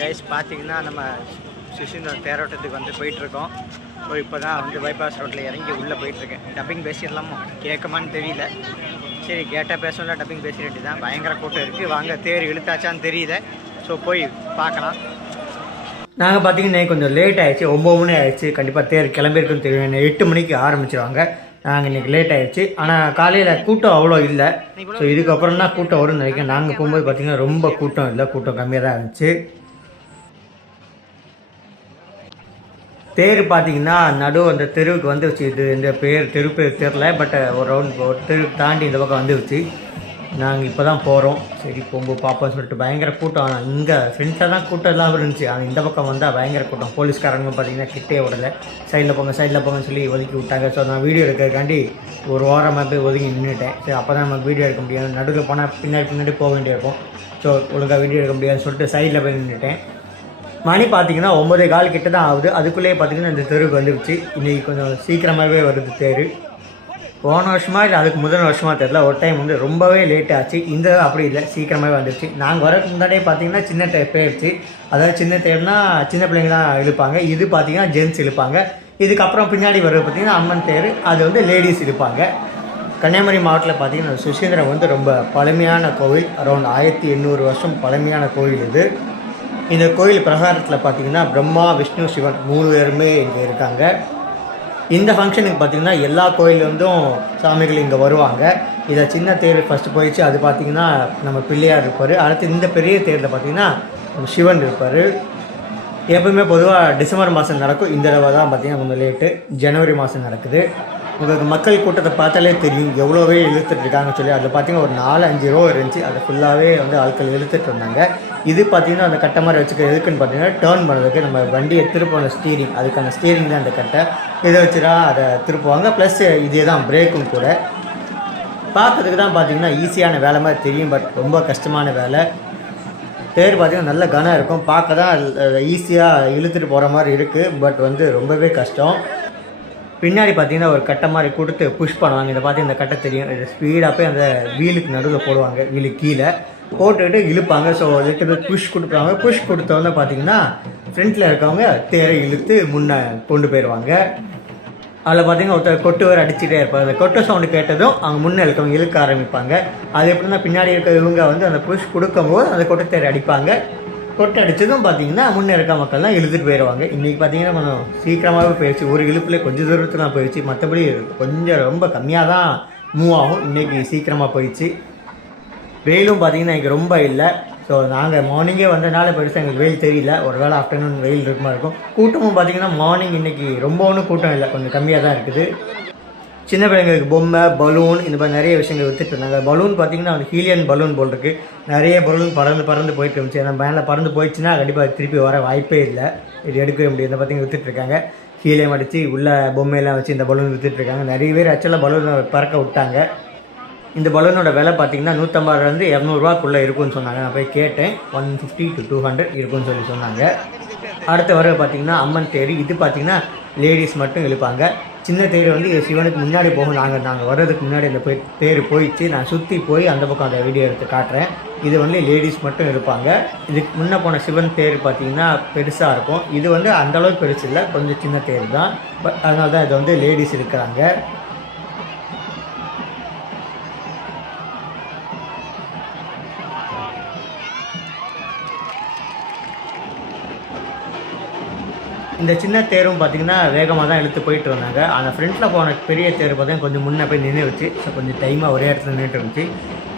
Guys பார்த்தீங்கன்னா நம்ம சுஷிந்தோட தேரோட்டத்துக்கு வந்து போயிட்டுருக்கோம். இப்போ தான் வந்து பைபாஸ் ரோட்டில் இறங்கி உள்ளே போயிட்டுருக்கேன். டப்பிங் பேசிடலாமோ கேட்கமான்னு தெரியல. சரி கேட்டால் பேசணும்ல, டப்பிங் பேசிட்டு தான். பயங்கர கூட்டம் இருக்குது. வாங்க தேர் இழுத்தாச்சான்னு தெரியல. ஸோ போய் பார்க்கலாம். நாங்கள் பார்த்தீங்கன்னா கொஞ்சம் லேட் ஆகிடுச்சு. 9 மணி ஆகிடுச்சு. கண்டிப்பாக தேர் கிளம்பியிருக்குன்னு தெரியும். 8 மணிக்கு ஆரம்பிச்சிருவாங்க. நாங்கள் இன்றைக்கி லேட் ஆகிடுச்சு. ஆனால் காலையில் கூட்டம் அவ்வளோ இல்லை. ஸோ இதுக்கப்புறம் தான் கூட்டம் வரும்னு நினைக்கிறேன். நாங்கள் போகும்போது பார்த்திங்கன்னா ரொம்ப கூட்டம் இல்லை, கூட்டம் கம்மியாக தான் இருந்துச்சு. தேர் பார்த்திங்கன்னா நடுவு அந்த தெருவுக்கு வந்துருச்சு. இது இந்த தெரு பேர் தெரில, பட் ஒரு ரவுண்ட் ஒரு தெருவுக்கு தாண்டி இந்த பக்கம் வந்துருச்சு. நாங்கள் இப்போ தான் போகிறோம். சரி போகும்போது பார்ப்போம்னு சொல்லிட்டு பயங்கர கூட்டம். ஆனால் இங்கே ஃப்ரெண்ட்ஸாக தான் கூட்டம் இல்லாமல் இருந்துச்சு. ஆனால் இந்த பக்கம் வந்தால் பயங்கர கூட்டம். போலீஸ்காரங்க பார்த்திங்கன்னா கிட்டே விடலை. சைடில் போங்கன்னு சொல்லி ஒதுக்கி விட்டாங்க. ஸோ நான் வீடியோ எடுக்கிறதுக்காண்டி ஒரு ஓரமாக போய் ஒதுங்கி நின்றுட்டேன். சரி அப்போ தான் நம்ம வீடியோ எடுக்க முடியாது. நடுவில் போனால் பின்னாடி போக வேண்டியிருக்கும். ஸோ ஒழுங்காக வீடியோ எடுக்க முடியாதுன்னு சொல்லிட்டு சைடில் போய் நின்றுட்டேன். மணி பார்த்திங்கன்னா 9:15 கிட்ட தான் ஆகுது. அதுக்குள்ளேயே பார்த்திங்கன்னா இந்த தெருவுக்கு வந்துருச்சு. இன்றைக்கி கொஞ்சம் சீக்கிரமாகவே வருது தேர். போன வருஷமா இல்லை அதுக்கு முதல் வருஷமா தெரியல, ஒரு டைம் வந்து ரொம்பவே லேட் ஆச்சு. இந்த அப்படி இல்லை, சீக்கிரமாகவே வந்துருச்சு. நாங்கள் வரக்கு முன்னாடியே பார்த்தீங்கன்னா சின்ன தேர் போயிடுச்சு. அதாவது சின்ன தேர்னா சின்ன பிள்ளைங்க தான் இழுப்பாங்க. இது பார்த்தீங்கன்னா ஜென்ட்ஸ் இழுப்பாங்க. இதுக்கப்புறம் பின்னாடி வர்றது பார்த்திங்கன்னா அம்மன் தேர், அது வந்து லேடிஸ் இழுப்பாங்க. கன்னியாகுமரி மாவட்டத்தில் பார்த்திங்கன்னா சுசீந்திரம் வந்து ரொம்ப பழமையான கோவில். அரௌண்ட் 1800 வருஷம் பழமையான கோவில் இது. இந்த கோயில் பிரகாரத்தில் பார்த்திங்கன்னா பிரம்மா, விஷ்ணு, சிவன் 3 பேருமே இங்கே இருக்காங்க. இந்த ஃபங்க்ஷனுக்கு பார்த்திங்கன்னா எல்லா கோயிலேருந்தும் சாமிகள் இங்கே வருவாங்க. இதை சின்ன தேர் ஃபஸ்ட்டு போயிடுச்சு. அது பார்த்திங்கன்னா நம்ம பிள்ளையார் இருப்பார். அடுத்து இந்த பெரிய தேரில் பார்த்திங்கன்னா சிவன் இருப்பார். எப்பவுமே பொதுவாக டிசம்பர் மாதம் நடக்கும். இந்த தடவை தான் பார்த்திங்கன்னா கொஞ்சம் லேட்டு, ஜனவரி மாதம் நடக்குது. உங்களுக்கு மக்கள் கூட்டத்தை பார்த்தாலே தெரியும் எவ்வளோவே இழுத்துட்டு இருக்காங்கன்னு சொல்லி. அதில் பார்த்திங்கன்னா ஒரு 4-5 ரோ இருந்துச்சு. அதை ஃபுல்லாகவே வந்து ஆட்கள் இழுத்துட்டு இருந்தாங்க. இது பார்த்திங்கன்னா அந்த கட்டை மாதிரி வச்சுக்க எதுக்குன்னு பார்த்தீங்கன்னா டேர்ன் பண்ணுறதுக்கு, நம்ம வண்டியை திருப்போன ஸ்டீரிங், அதுக்கான ஸ்டீரிங் தான் அந்த கட்டை. இதை வச்சுதான் அதை திருப்புவாங்க. ப்ளஸ் இதே தான் பிரேக்கும் கூட. பார்க்கறதுக்கு தான் பார்த்திங்கன்னா ஈஸியான வேலை மாதிரி தெரியும், பட் ரொம்ப கஷ்டமான வேலை. தேர் பார்த்திங்கன்னா நல்ல கனம் இருக்கும். பார்க்க தான் ஈஸியாக இழுத்துட்டு போகிற மாதிரி இருக்குது, பட் வந்து ரொம்பவே கஷ்டம். பின்னாடி பார்த்திங்கன்னா ஒரு கட்டை மாதிரி கொடுத்து புஷ் பண்ணுவாங்க. இதை பார்த்து இந்த கட்டை தெரியும். இதை ஸ்பீடாக போய் அந்த வீலுக்கு நடுவில் போடுவாங்க. வீலுக்கு கீழே போட்டுக்கிட்டு இழுப்பாங்க. ஸோ லிட்டர் புஷ் கொடுப்பாங்க. புஷ் கொடுத்தவொன்னே பார்த்திங்கன்னா ஃப்ரண்ட்டில் இருக்கவங்க தேரை இழுத்து முன்னே கொண்டு போயிடுவாங்க. அதில் பார்த்திங்கன்னா ஒருத்தர் கொட்டு வேறு அடிச்சுட்டே இருப்பாங்க. அந்த கொட்டு சவுண்டு கேட்டதும் அவங்க முன்னே இருக்கவங்க இழுக்க ஆரம்பிப்பாங்க. அது எப்படின்னா பின்னாடி இருக்க இவங்க வந்து அந்த புஷ் கொடுக்கும்போது அந்த கொட்டு தேரை அடிப்பாங்க. கொட்டை அடித்ததும் பார்த்திங்கன்னா முன்னே இருக்க மக்கள்லாம் இழுத்துட்டு போயிடுவாங்க. இன்றைக்கி பார்த்திங்கன்னா கொஞ்சம் சீக்கிரமாகவே போயிடுச்சு. ஒரு இழுப்பில் கொஞ்சம் தூரத்துக்கு தான் போயிடுச்சு. மற்றபடி கொஞ்சம் ரொம்ப கம்மியாக தான் மூவ் ஆகும். இன்றைக்கி சீக்கிரமாக போயிடுச்சு. வெயிலும் பார்த்திங்கன்னா இன்றைக்கி ரொம்ப இல்லை. ஸோ நாங்கள் மார்னிங்கே வந்ததுனால பெருசாக எங்களுக்கு வெயில் தெரியல. ஒரு வேளை ஆஃப்டர்நூன் வெயில் இருக்குமா இருக்கும். கூட்டமும் பார்த்திங்கன்னா மார்னிங் இன்றைக்கி ரொம்ப ஒன்றும் கூட்டம் இல்லை, கொஞ்சம் கம்மியாக தான் இருக்குது. சின்ன பிள்ளைங்களுக்கு பொம்மை, பலூன், இந்த மாதிரி நிறைய விஷயங்கள் விற்றுட்டு இருந்தாங்க. பலூன் பார்த்திங்கன்னா அந்த ஹீலியன் பலூன் போல் இருக்குது. நிறைய பலூன் பறந்து போயிட்டு இருந்துச்சு. ஏன்னா மேலே பறந்து போயிடுச்சுன்னா கண்டிப்பாக திருப்பி வர வாய்ப்பே இல்லை. இது எடுக்கவே முடியாது. இந்த பார்த்திங்கன்னா விற்றுட்ருக்காங்க. ஹீலியம் அடித்து உள்ள பொம்மையெல்லாம் வச்சு இந்த பலூன் விற்றுட்ருக்காங்க. நிறைய பேர் ஆக்சுவலாக பலூனை பறக்க விட்டாங்க. இந்த பலூனோட விலை பார்த்திங்கன்னா 150 200 இருக்குன்னு சொன்னாங்க. நான் போய் கேட்டேன். 150 to 200 இருக்குன்னு சொன்னாங்க. அடுத்த வர பார்த்திங்கன்னா அம்மன் தேர். இது பார்த்திங்கன்னா லேடிஸ் மட்டும் இழுப்பாங்க. சின்ன தேர் வந்து சிவனுக்கு முன்னாடி போகும். நாங்கள் வர்றதுக்கு முன்னாடி அந்த தேர் போயிடுச்சு. நான் சுற்றி போய் அந்த பக்கம் அந்த வீடியோ எடுத்து காட்டுறேன். இது வந்து லேடிஸ் மட்டும் இருப்பாங்க. இதுக்கு முன்னே போன சிவன் தேர் பார்த்திங்கன்னா பெருசாக இருக்கும். இது வந்து அந்தளவுக்கு பெருசு இல்லை, கொஞ்சம் சின்ன தேர் தான். பட் அதனால தான் இது வந்து லேடிஸ் இருக்கிறாங்க. இந்த சின்ன தேரும் பார்த்திங்கன்னா வேகமாக தான் இழுத்து போயிட்டு இருந்தாங்க. அந்த ஃப்ரண்ட்டில் போன பெரிய தேர் பார்த்திங்கன்னா கொஞ்சம் முன்னே போய் நின்று வச்சு. ஸோ கொஞ்சம் டைமாக ஒரே இடத்துல நின்றுட்டு இருந்துச்சு.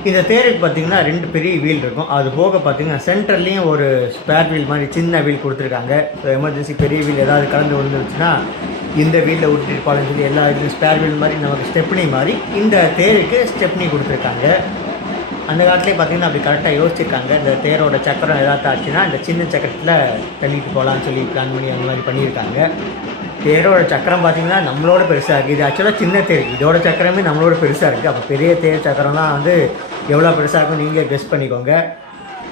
இந்த தேருக்கு பார்த்திங்கன்னா 2 பெரிய வீல் இருக்கும். அது போக பார்த்திங்கன்னா சென்டர்லேயும் ஒரு ஸ்பேர் வீல் மாதிரி சின்ன வீல் கொடுத்துருக்காங்க. ஸோ எமர்ஜென்சி பெரிய வீல் ஏதாவது கலந்து விழுந்துருச்சுன்னா இந்த வீலில் விட்டுருப்பாங்கன்னு சொல்லி எல்லா இதுலையும் ஸ்பேர் வீல் மாதிரி நமக்கு ஸ்டெப்னி மாதிரி இந்த தேருக்கு ஸ்டெப்னி கொடுத்துருக்காங்க. அந்த காலத்துலேயே பார்த்திங்கன்னா அப்படி கரெக்டாக யோசிச்சிருக்காங்க. இந்த தேரோட சக்கரம் ஏதாவது ஆச்சுன்னா இந்த சின்ன சக்கரத்தில் தள்ளிட்டு போகலான்னு சொல்லி பிளான் பண்ணி அந்த மாதிரி பண்ணியிருக்காங்க. தேரோட சக்கரம் பார்த்திங்கன்னா நம்மளோட பெருசாக இருக்குது. இது ஆக்சுவலாக சின்ன தேர். இதோட சக்கரமே நம்மளோட பெருசாக இருக்குது. அப்போ பெரிய தேர் சக்கரம்லாம் வந்து எவ்வளோ பெருசாக இருக்கும் நீங்களே கெஸ் பண்ணிக்கோங்க.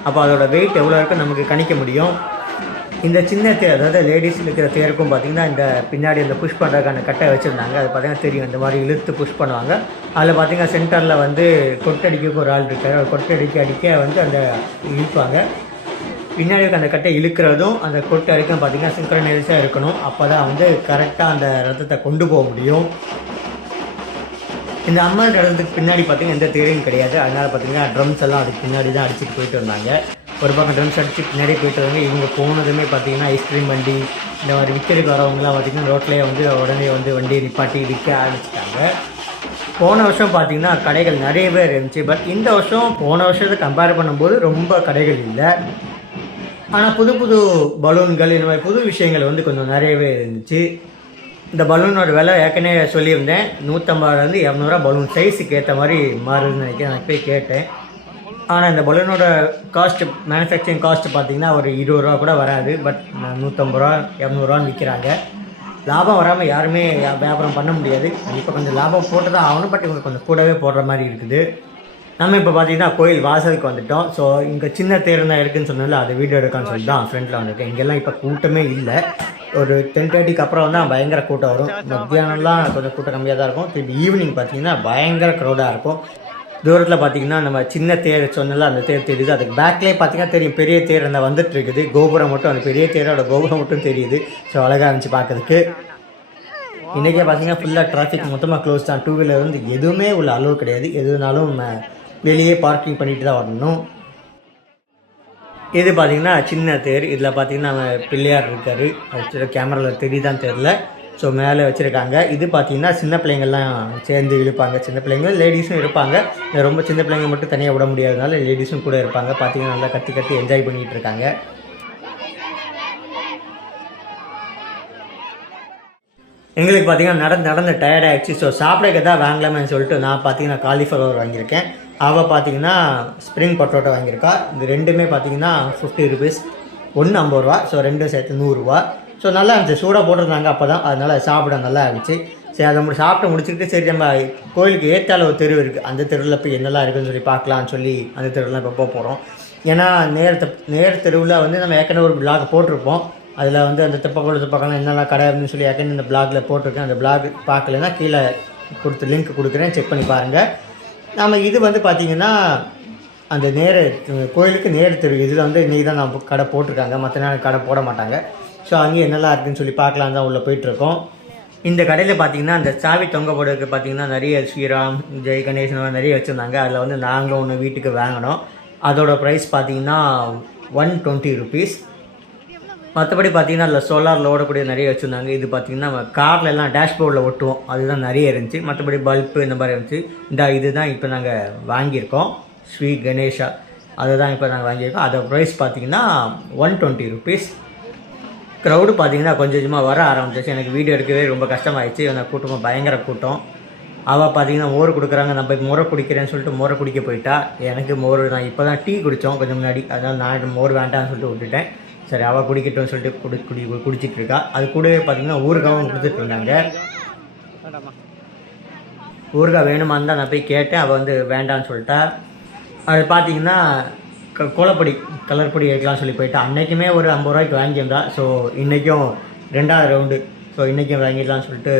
அப்போ அதோட வெயிட் எவ்வளோ இருக்குன்னு நமக்கு கணிக்க முடியும். இந்த சின்ன தேர், அதாவது லேடிஸ் இருக்கிற தேருக்கும் பார்த்திங்கன்னா இந்த பின்னாடி அந்த புஷ் பண்ணுறதுக்கான கட்டை வச்சுருந்தாங்க. அது பார்த்திங்கன்னா தெரியும், இந்த மாதிரி இழுத்து புஷ் பண்ணுவாங்க. அதில் பார்த்திங்கன்னா சென்டரில் வந்து கொட்டடிக்க ஒரு ஆள் இருக்கார். கொட்டடிக்க வந்து அந்த இழுப்பாங்க. பின்னாடி இருக்க அந்த கட்டை இழுக்கிறதும் அந்த கொட்டை வரைக்கும் பார்த்திங்கன்னா சிங்க்ரனைஸாக இருக்கணும். அப்போ தான் வந்து கரெக்டாக அந்த ரத்தத்தை கொண்டு போக முடியும். இந்த அம்மன் ரதத்துக்கு பின்னாடி பார்த்திங்கன்னா எந்த தேரையும் கிடையாது. அதனால் பார்த்திங்கன்னா ட்ரம்ஸ் எல்லாம் அதுக்கு பின்னாடி தான் அடிச்சுட்டு போயிட்டு வந்தாங்க. ஒரு பக்கம் ட்ரம்ஸ் அடிச்சு பின்னாடி போயிட்டு வந்தாங்க. இவங்க போனதுமே பார்த்திங்கன்னா ஐஸ்கிரீம் வண்டி இந்த மாதிரி விற்கிறதுக்கு வரவங்களாம் பார்த்திங்கன்னா ரோட்லேயே வந்து உடனே வந்து வண்டியை நிப்பாட்டி விற்க ஆரம்பிச்சிட்டாங்க. போன வருஷம் பார்த்திங்கன்னா கடைகள் நிறையவே இருந்துச்சு. பட் இந்த வருஷம் போன வருஷத்தை கம்பேர் பண்ணும்போது ரொம்ப கடைகள் இல்லை. ஆனால் புது புது பலூன்கள் இந்த மாதிரி புது விஷயங்கள் வந்து கொஞ்சம் நிறையவே இருந்துச்சு. இந்த பலூனோட விலை ஏற்கனவே சொல்லியிருந்தேன், 150 200 பலூன் சைஸுக்கு ஏற்ற மாதிரி மாறுதுன்னு நினைக்கிறேன். நான் போய் கேட்டேன். ஆனால் இந்த பலூனோட காஸ்ட்டு மேனுஃபேக்சரிங் காஸ்ட்டு பார்த்திங்கன்னா ஒரு 20 ரூபா கூட வராது. பட் 150 200 விற்கிறாங்க. லாபம் வராமல் யாருமே வியாபாரம் பண்ண முடியாது. இப்போ கொஞ்சம் லாபம் போட்டு தான் ஆகணும். பட் இவங்க கொஞ்சம் கூடவே போடுற மாதிரி இருக்குது. நம்ம இப்போ பார்த்திங்கன்னா கோயில் வாசலுக்கு வந்துவிட்டோம். ஸோ இங்கே சின்ன தேர் தான் இருக்குதுன்னு சொன்னால அதை வீடியோ எடுக்கான்னு சொல்லி தான் ஃப்ரெண்டில் வந்திருக்கேன். இங்கெல்லாம் இப்போ கூட்டமே இல்லை. ஒரு 10:30க்கு அப்புறம் தான் பயங்கர கூட்டம் வரும். மத்தியானம்லாம் கொஞ்சம் கூட்டம் கம்மியாக தான் இருக்கும். திருப்பி ஈவினிங் பார்த்திங்கன்னா பயங்கர க்ரௌடாக இருக்கும். தூரத்தில் பார்த்திங்கன்னா நம்ம சின்ன தேர் சொன்னால அந்த தேர் தெரியுது. அதுக்கு பேக்லேயே பார்த்திங்கன்னா தெரியும் பெரிய தேர் அந்த வந்துட்டு இருக்குது. கோபுரம் மட்டும் அந்த பெரிய தேரோட கோபுரம் மட்டும் தெரியுது. ஸோ அழகாக இருந்துச்சு பார்க்கறதுக்கு. இன்றைக்கே பார்த்திங்கன்னா ஃபுல்லாக டிராஃபிக் மொத்தமாக க்ளோஸ் தான். 2 வீலர் வந்து எதுவுமே உள்ள அளவு கிடையாது. எதுனாலும் வெளியே பார்க்கிங் பண்ணிட்டு தான் வரணும். இது பார்த்திங்கன்னா சின்ன தேர். இதில் பார்த்திங்கன்னா நம்ம பிள்ளையார் இருக்கார். அது கேமராவில் தெரியுதான்னு தெரில. ஸோ மேலே வச்சுருக்காங்க. இது பார்த்திங்கன்னா சின்ன பிள்ளைங்கள்லாம் சேர்ந்து இழுப்பாங்க. சின்ன பிள்ளைங்க லேடிஸும் இருப்பாங்க. ரொம்ப சின்ன பிள்ளைங்க மட்டும் தனியாக விட முடியாதனால லேடிஸும் கூட இருப்பாங்க. பார்த்திங்கன்னா நல்லா கத்தி கத்தி என்ஜாய் பண்ணிகிட்டு இருக்காங்க. எங்களுக்கு பார்த்திங்கன்னா நடந்து டயர்ட் ஆகிடுச்சு. ஸோ சாப்பிடக்க தான் வாங்கலாமேன்னு சொல்லிட்டு நான் பார்த்திங்கன்னா காலிஃப்ளவர் வாங்கியிருக்கேன். அவள் பார்த்திங்கன்னா ஸ்ப்ரிங் பொட்டோட்டோ வாங்கியிருக்கா. இது ரெண்டுமே பார்த்திங்கன்னா 50 ருபீஸ். ஒன்று 50 ரூபா. ஸோ ரெண்டும் சேர்த்து 100 ரூபா. ஸோ நல்லா இருந்துச்சு. சூடாக போட்டிருந்தாங்க அப்போ தான். அதனால் சாப்பிட நல்லா இருந்துச்சு. சரி அதை சாப்பிட்டு முடிச்சுக்கிட்டு சரி நம்ம கோயிலுக்கு ஏற்றால ஒரு தெரு இருக்குது. அந்த தெருவில் போய் என்னெல்லாம் இருக்குதுன்னு சொல்லி பார்க்கலான்னு சொல்லி அந்த தெருவில் இப்போ போக போகிறோம். ஏன்னா நேர் தெருவில் வந்து நம்ம ஏற்கனவே ஒரு பிளாக் போட்டிருப்போம். அதில் வந்து அந்த தெப்பக்குளம் என்னெல்லாம் கடை அப்படின்னு சொல்லி ஏற்கனவே இந்த பிளாகில் போட்டிருக்கேன். அந்த பிளாக் பார்க்கலன்னா கீழே லிங்க் கொடுக்குறேன், செக் பண்ணி பாருங்கள். நம்ம இது வந்து பார்த்திங்கன்னா அந்த கோயிலுக்கு நேர் தெரு. இதில் வந்து இன்றைக்கி தான் நம்ம கடை போட்டிருக்காங்க. மற்ற நேரம் கடை போட மாட்டாங்க. ஸோ அங்கேயும் என்னெல்லாம் இருக்குதுன்னு சொல்லி பார்க்கலாம் தான் உள்ளே போயிட்டுருக்கோம். இந்த கடையில் பார்த்திங்கன்னா அந்த சாவி தொங்க போடுறதுக்கு பார்த்திங்கன்னா நிறைய ஸ்ரீராம் ஜெய் கணேசன் நிறைய வச்சுருந்தாங்க. அதில் வந்து நாங்களும் ஒன்று வீட்டுக்கு வாங்கினோம். அதோட ப்ரைஸ் பார்த்திங்கன்னா 120 ருபீஸ். மற்றபடி பார்த்திங்கன்னா அதில் சோலாரில் ஓடக்கூடிய நிறைய வச்சுருந்தாங்க. இது பார்த்திங்கன்னா நம்ம காரில் எல்லாம் டேஷ்போர்டில் ஒட்டுவோம். அதுதான் நிறைய இருந்துச்சு. மற்றபடி பல்ப்பு இந்த மாதிரி இருந்துச்சு. இதுதான் இப்போ நாங்கள் வாங்கியிருக்கோம். ஸ்ரீ கணேஷா அதுதான் இப்போ நாங்கள் வாங்கியிருக்கோம். அதோட ப்ரைஸ் பார்த்திங்கன்னா 120 ருபீஸ். க்ரௌடு பார்த்திங்கன்னா கொஞ்சம் கொஞ்சமாக வர ஆரம்பிச்சிச்சு. எனக்கு வீடியோ எடுக்கவே ரொம்ப கஷ்டமாயிடுச்சு. எனக்கு கூட்டமாக பயங்கர கூட்டம். அவள் பார்த்திங்கன்னா மோர் கொடுக்குறாங்க. நம்ம இப்போ மோரை குடிக்கிறேன்னு சொல்லிட்டு மோரை குடிக்க போயிட்டா. எனக்கு மோர் நான் இப்போ தான் டீ குடித்தோம் கொஞ்சம் முன்னாடி. அதனால் நான் மோர் வேண்டாம்னு சொல்லிட்டு விட்டுட்டேன். சரி அவள் குடிக்கட்டும்னு சொல்லிட்டு குடிச்சிட்டு இருக்கா. அது கூடவே பார்த்திங்கன்னா ஊறுகாவும் கொடுத்துட்டு இருந்தாங்க. ஊறுகாய் வேணுமான்னு தான் நான் போய் கேட்டேன். அவள் வந்து வேண்டான்னு சொல்லிட்டா. அது பார்த்திங்கன்னா கோலப்பொடி கலர் பொடி எடுக்கலாம்னு சொல்லி போயிட்டா. அன்றைக்குமே ஒரு 50 ரூபாய்க்கு வாங்கியிருந்தா. ஸோ இன்றைக்கும் 2வது ரவுண்டு. ஸோ இன்றைக்கும் வாங்கிடலாம்னு சொல்லிட்டு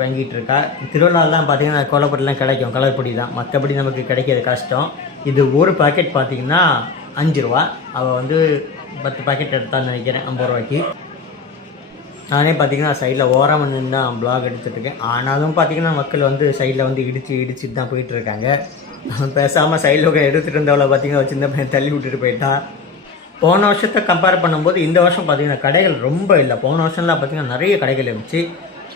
வாங்கிட்டு இருக்கா. திருவிழாவில் தான் பார்த்திங்கன்னா கோலப்பொடிலாம் கிடைக்கும். கலர் பொடி தான். மற்றபடி நமக்கு கிடைக்கிறது கஷ்டம். இது ஒரு பாக்கெட் பார்த்திங்கன்னா 5 ரூபா. அவள் வந்து 10 பாக்கெட் எடுத்தான்னு நினைக்கிறேன் 50 ரூபாய்க்கு. நானே பார்த்திங்கன்னா சைடில் ஓரம் வந்து தான் ப்ளாக் எடுத்துகிட்ருக்கேன். ஆனாலும் பார்த்திங்கன்னா மக்கள் வந்து சைடில் வந்து இடிச்சுட்டு தான் போயிட்டுருக்காங்க. பேசாமல் சைடில் எடுத்துகிட்டு இருந்தவளை பார்த்திங்கன்னா சின்ன பையன் தள்ளி விட்டுட்டு போயிட்டா. போன வருஷத்தை கம்பேர் பண்ணும்போது இந்த வருஷம் பார்த்திங்கன்னா கடைகள் ரொம்ப இல்லை. போன வருஷம்லாம் பார்த்திங்கன்னா நிறைய கடைகள் இருந்துச்சு.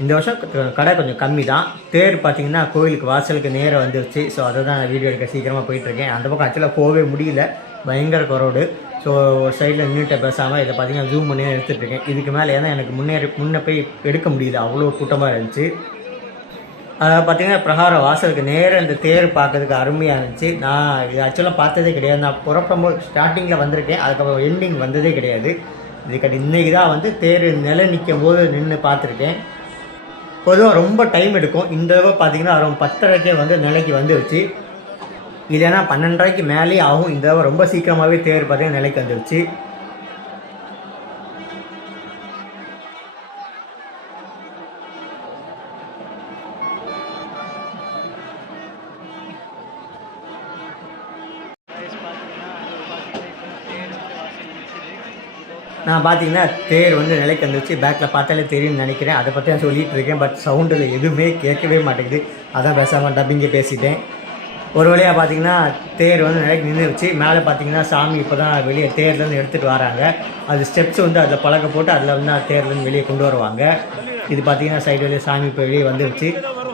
இந்த வருஷம் கடை கொஞ்சம் கம்மி தான். தேர் பார்த்திங்கன்னா கோயிலுக்கு வாசலுக்கு நேராக வந்துருச்சு. ஸோ அதை தான் நான் வீடியோ எடுக்க சீக்கிரமாக போயிட்டுருக்கேன். அந்த பக்கம் ஆக்சுவலாக போகவே முடியல. பயங்கர க்ரௌடு. ஸோ ஒரு சைடில் நின்றுட்ட பேசாமல் இதை பார்த்திங்கன்னா ஜூம் பண்ணி எடுத்துகிட்ருக்கேன். இதுக்கு மேலே ஏன்னா எனக்கு முன்னே போய் எடுக்க முடியல. அவ்வளோ கூட்டமாக இருந்துச்சு. அதாவது பார்த்திங்கன்னா பிரகாரம் வாசலுக்கு நேராக இந்த தேர் பார்க்கறதுக்கு அருமையாக இருந்துச்சு. நான் இது ஆக்சுவலாக பார்த்ததே கிடையாது. நான் புறப்படும்போது ஸ்டார்டிங்கில் வந்திருக்கேன். அதுக்கப்புறம் எண்டிங் வந்ததே கிடையாது. இதுக்கு இன்றைக்கி தான் வந்து தேர் நிலை நிற்கும் போது நின்று பார்த்துருக்கேன். பொதுவாக ரொம்ப டைம் எடுக்கும். இந்த தடவை பார்த்திங்கன்னா அரௌண்ட் 10:30க்கே வந்து நிலைக்கு வந்துருச்சு. இல்லைன்னா 12:30க்கு மேலேயே ஆகும். இந்த தடவை ரொம்ப சீக்கிரமாகவே தேர் பார்த்திங்கன்னா நிலைக்கு வந்துருச்சு. நான் பார்த்தீங்கன்னா தேர் வந்து நிலைக்கு வந்துச்சு. பேக்கில் பார்த்தாலே தெரியும்னு நினைக்கிறேன். அதை பற்றி நான் சொல்லிகிட்டு இருக்கேன். பட் சவுண்டில் எதுவுமே கேட்கவே மாட்டேங்குது. அதான் பேசாமல் டப்பிங்கே பேசிட்டேன். ஒரு வழியாக பார்த்தீங்கன்னா தேர் வந்து நிலைக்கு நின்றுச்சு. மேலே பார்த்தீங்கன்னா சாமி இப்போ தான் வெளியே தேர்லேருந்து எடுத்துகிட்டு வராங்க. அது ஸ்டெப்ஸ் வந்து அதில் பழக்க போட்டு அதில் வந்து தேர்லேருந்து வெளியே கொண்டு வருவாங்க. இது பார்த்தீங்கன்னா சைடு வழியாக சாமி இப்போ வெளியே வந்துருச்சு.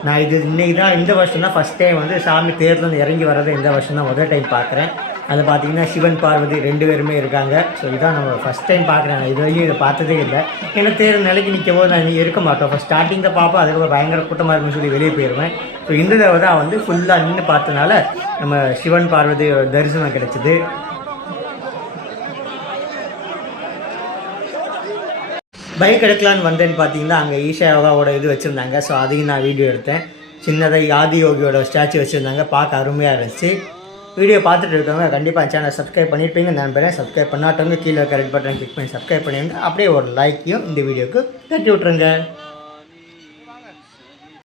நான் இது இன்றைக்கி தான் இந்த வருஷம் தான் ஃபஸ்ட் டைம் வந்து சாமி தேர்லேருந்து இறங்கி வர்றதை இந்த வருஷம் தான் முதல் டைம் பார்க்குறேன். அதில் பார்த்தீங்கன்னா சிவன் பார்வதி 2 பேருமே இருக்காங்க. ஸோ இதான் நம்ம ஃபஸ்ட் டைம் பார்க்குறேன். இது வரைக்கும் இதை பார்த்ததே இல்லை. ஏன்னா தேர் நிலைக்கு நிற்கவோ நான் இருக்க மாட்டோம். ஃபஸ்ட் ஸ்டார்டிங்கில் பார்ப்போம், அதுக்கப்புறம் பயங்கர கூட்டமாக இருக்குன்னு சொல்லி வெளியே போயிடுவேன். ஸோ இந்த தடவை தான் வந்து ஃபுல்லாக நின்று பார்த்தனால நம்ம சிவன் பார்வதி தரிசனம் கிடச்சிது. பைக் எடுக்கலான்னு வந்தேன்னு பார்த்தீங்கன்னா அங்கே ஈஷா யோகாவோட இது வச்சுருந்தாங்க. ஸோ அதையும் நான் வீடியோ எடுத்தேன். சின்னதாக ஆதி யோகியோட ஸ்டாச்சு வச்சுருந்தாங்க. பார்க்க அருமையாக இருந்துச்சு. வீடியோ பார்த்துட்டு இருக்கவங்க கண்டிப்பாக சேனல் சப்ஸ்கிரைப் பண்ணியிருப்பீங்கன்னு நம்புகிறேன். சப்ஸ்கிரைப் பண்ணாட்டவங்க கீழே கரெக்ட் பட்டன் கிளிக் பண்ணி சப்ஸ்கிரைப் பண்ணிடுங்க. அப்படியே ஒரு லைக்கையும் இந்த வீடியோக்கு தட்டி விட்ருங்க.